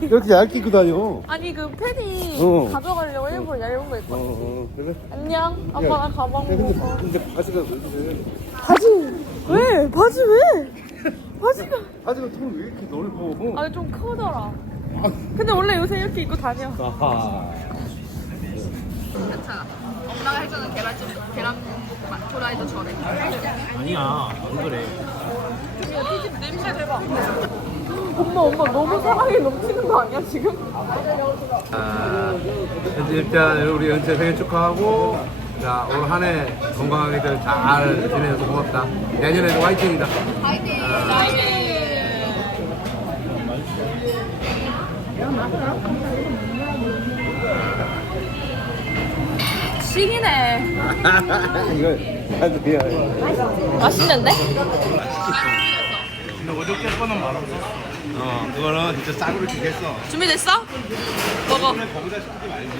이렇게 얇게 입고 다녀. 아니 그 패딩 어. 가져가려고 일부러 얇은 거 어, 입고 어, 그래? 안녕 아빠 나 가방 야, 근데, 먹어 근데 바지가 왜 그래? 바지 왜? 바지 왜? 바지가 바지가 통왜 이렇게 넓어? 아니 좀 크더라 근데 원래 요새 이렇게 입고 다녀 아하. 괜찮아. 엄마가 해주는 계란찜, 계란볶음밥 도라이도 저래. 아니야 안 그래 냄새 대박 엄마 엄마 너무 사랑이 넘치는 거 아니야 지금? 아, 일단 우리 연채 생일 축하하고 자올한해 건강하게들 잘 지내서 고맙다 내년에도 화이팅이다 신이네 이거 바지야. 맛있는데? 근데 어저께 거는 말없었어 어 그거는 진짜 싸구려 주겠어 준비됐어? 먹어 거기다 시키지 말지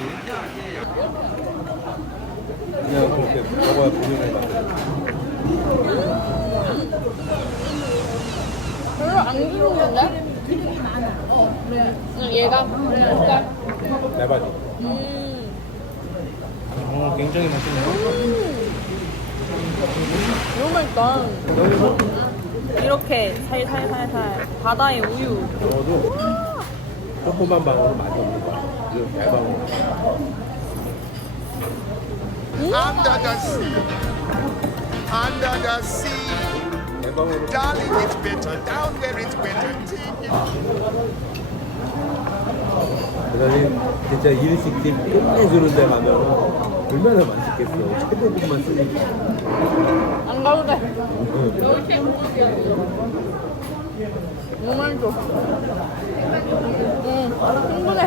그냥 그렇게 먹어야 본인의 맛. 별로 안 기름진데? 응, 얘가 그냥 내 바지. 음. 어 굉장히 맛있네 너무 맛있다 이렇게 살살살살 바다의 우유 먹어도 조그만 방으로 맛이 없는 거야. 이거 대방으로. Under the sea, under the sea, 대방으로. darling, it's better down where it's better. Take it. 대단히 진짜 일식집 끝내주는 데 가면 얼마나 맛있겠어. 최고급만 쓰니까. 안 가도 돼 너무 맛있어 응 충분해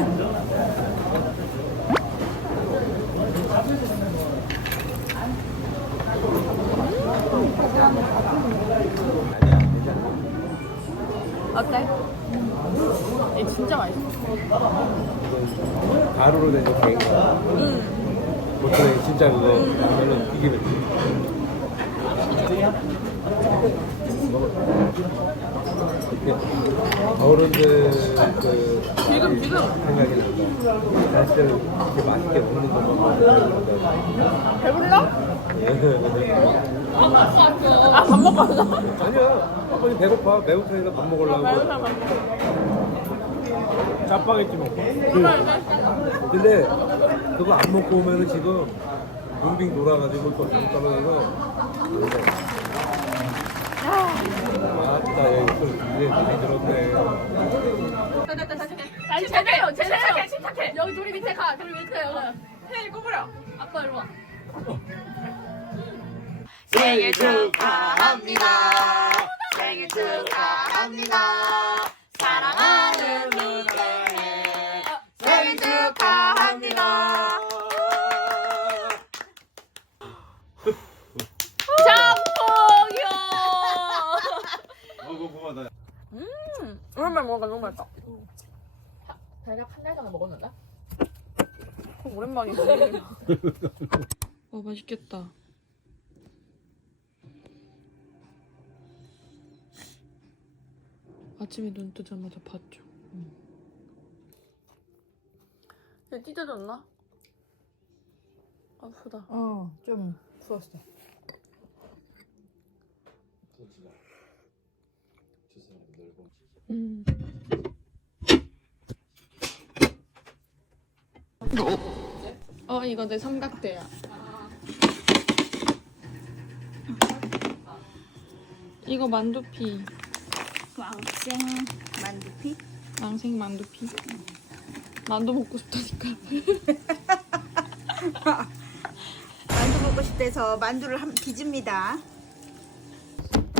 어때? 얘 진짜 맛있어 가루로 된거 개인가. 응 보통 진짜 그거 하면은 튀기면 이렇게 어른들 그 지금 지금 생각이 난다. 사실 이렇게 맛있게 먹는 먹으면 배불러? 아밥 먹고 왔어? 아니야. 아버님 배고파. 배고프니까 밥 먹으려고. 배고파 맛있어 짜파게티 먹고 근데 그거 안 먹고 오면은 지금 빙빙 돌아가지고 또 잘못 떨어져서 아따 얘술 이제 많이 들었네 아니, 제대로, 제대로. 침착해, 침착해. 여기 둘이 밑에 가, 둘이 밑에 여기. 헤이 꼬부려 아빠 이리 와. 생일 축하합니다. 생일 축하합니다. 사랑하는 누나의 생일 축하합니다. 짬뽕이요 어이구 고마다 음 오랜만에 먹으니까 너무 맛있다. 대략 한 달 전에 먹었는데? 그럼 오랜만이지. 어 맛있겠다. 아침에 눈 뜨자마자 봤죠. 얘 찢어졌나? 아프다. 어, 좀 부었어. 음. 어 이거 내 삼각대야 이거 만두피 왕생 만두피? 낭생 만두피 만두 먹고 싶다니까 만두 먹고 싶대서 만두를 한 빚습니다.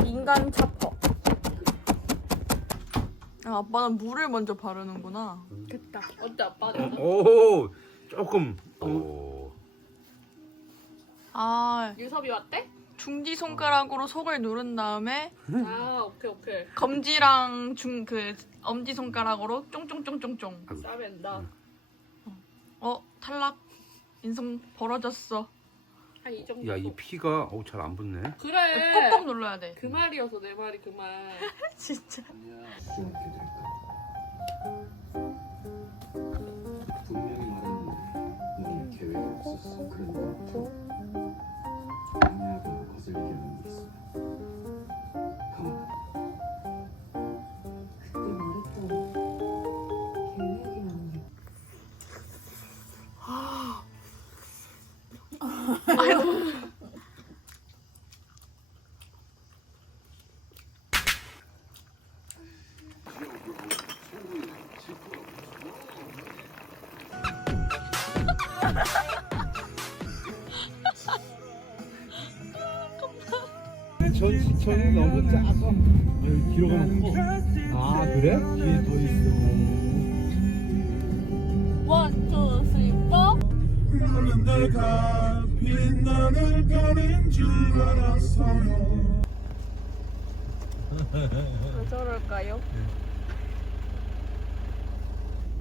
인간 차퍼 아, 아빠는 물을 먼저 바르는구나 됐다. 어때, 아빠? 는오 조금 오. 아 유섭이 왔대? 중지 손가락으로 속을 누른 다음에 아, 오케이, 오케이. 검지랑 중 그 엄지 손가락으로 쫑쫑쫑쫑쫑 짜맨다. 어 탈락 인성 벌어졌어 한 이 정도. 야 이 피가 어우 잘 안 붙네 그래. 꼭꼭 눌러야 돼 그 말이어서 내 말이 그 말. 진짜 어, 그랬나? 정리하고 거슬리게 하는 게 있어요. 가만. 그때 말했던 계획이라는 게 전, 전이 너무 작아. 뒤로 가면 커. 아, 그래? 뒤에 더 있어. 원, 투, 쓰리, 포. 내가 빛나는 별인 줄 알았어요 왜 저럴까요?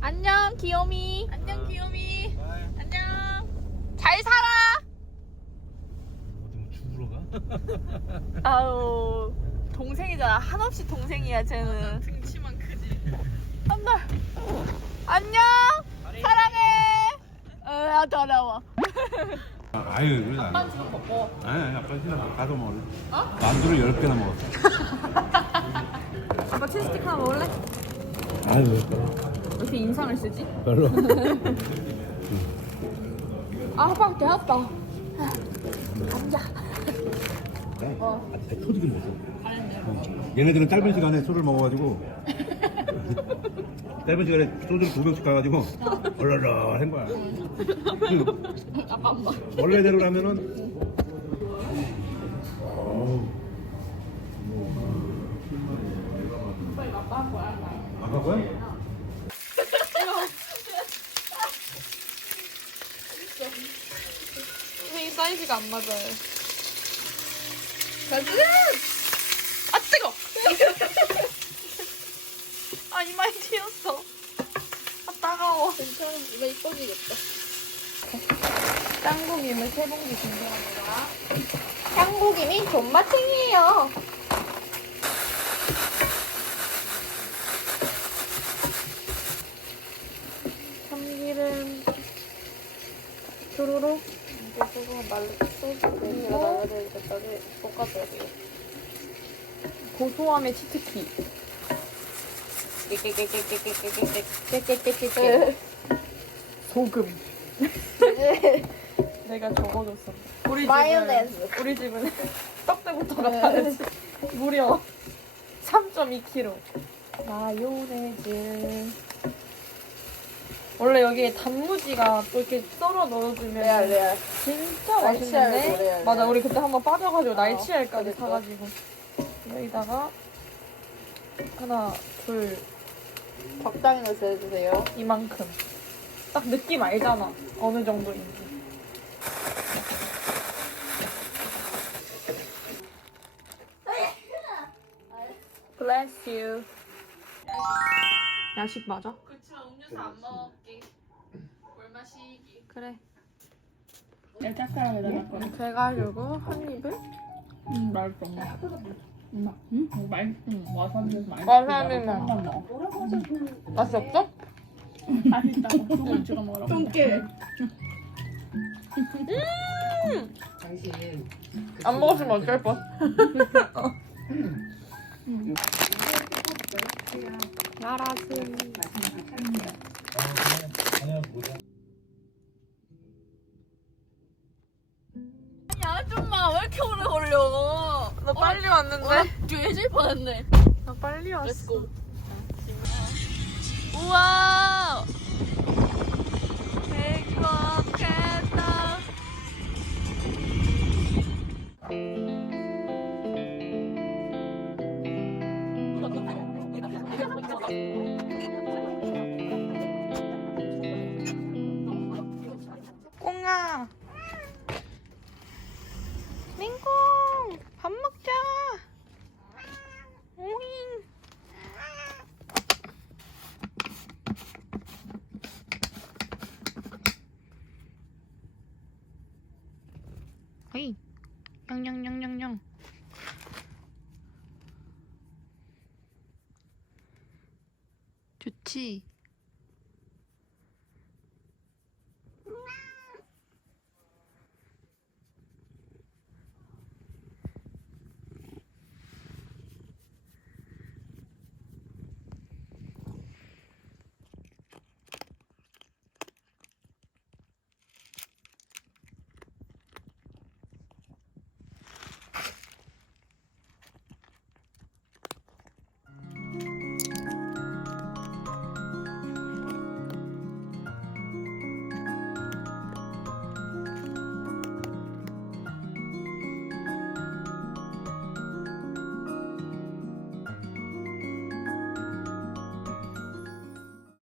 안녕 귀요미. 안녕 귀요미. 안녕. 잘 살아. 아유 동생이잖아. 한없이 동생이야 쟤는. 등치만 크지. 한달. 안녕. 사랑해. 어 더러워. 아유, 그래. 아빠 지금 먹고. 아니, 아니, 아빠 지금 가서 먹을래. 만두를 10개나 먹었어. 아빠 치즈스틱 하나 먹을래? 아유, 왜 이렇게 인상을 쓰지? 별로. 아아 빠개 아파. 아, 초지게 먹었어. 어. 얘네들은 짧은 시간에 술을 먹어가지고 짧은 시간에 소주를 두 병씩 가가지고 얼얼얼 한 거야. 그 원래대로라면은 어우. 아까 거야? 선생님 사이즈가 안 맞아요. 아 뜨거. 아 이마에 튀었어. 아 따가워. 괜찮아. 이마 이뻐지겠다. 짱구김을 세 봉지 준비합니다. 짱구김이 존맛탱이에요. 참기름 조로로 소스 볶아줘야 돼요. 고소함의 치트키. 소금. 내가 적어줬어. 우리 마요네즈. 우리 집은 떡때부터가 다르지. 무려 3.2kg. 마요네즈. 원래 여기에 단무지가 또 이렇게 썰어 넣어주면 진짜 맛있는데? 맞아 우리 그때 한번 빠져가지고 날치알까지 사가지고. 여기다가 하나 둘 적당히 넣어서 해주세요. 이만큼. 딱 느낌 알잖아 어느 정도인지. Bless you. 야식 맞아? 음료수 안 먹을게. 물 마시기. 그래 짝사랑에다 넣고. 그래가지고 한 입을 음, 맛있어. 응? 응? 맛있, 응. 와사비 맛있어. 와사비만. 한번 먹어. 맛이 없어? 맛있다고. 소금 찍어 먹으라고. 똥개. 안 먹었으면 어쩔 뻔 나라스 왔는데? 뒤질 뻔했네. 나 빨리 왔어. 우와 좋지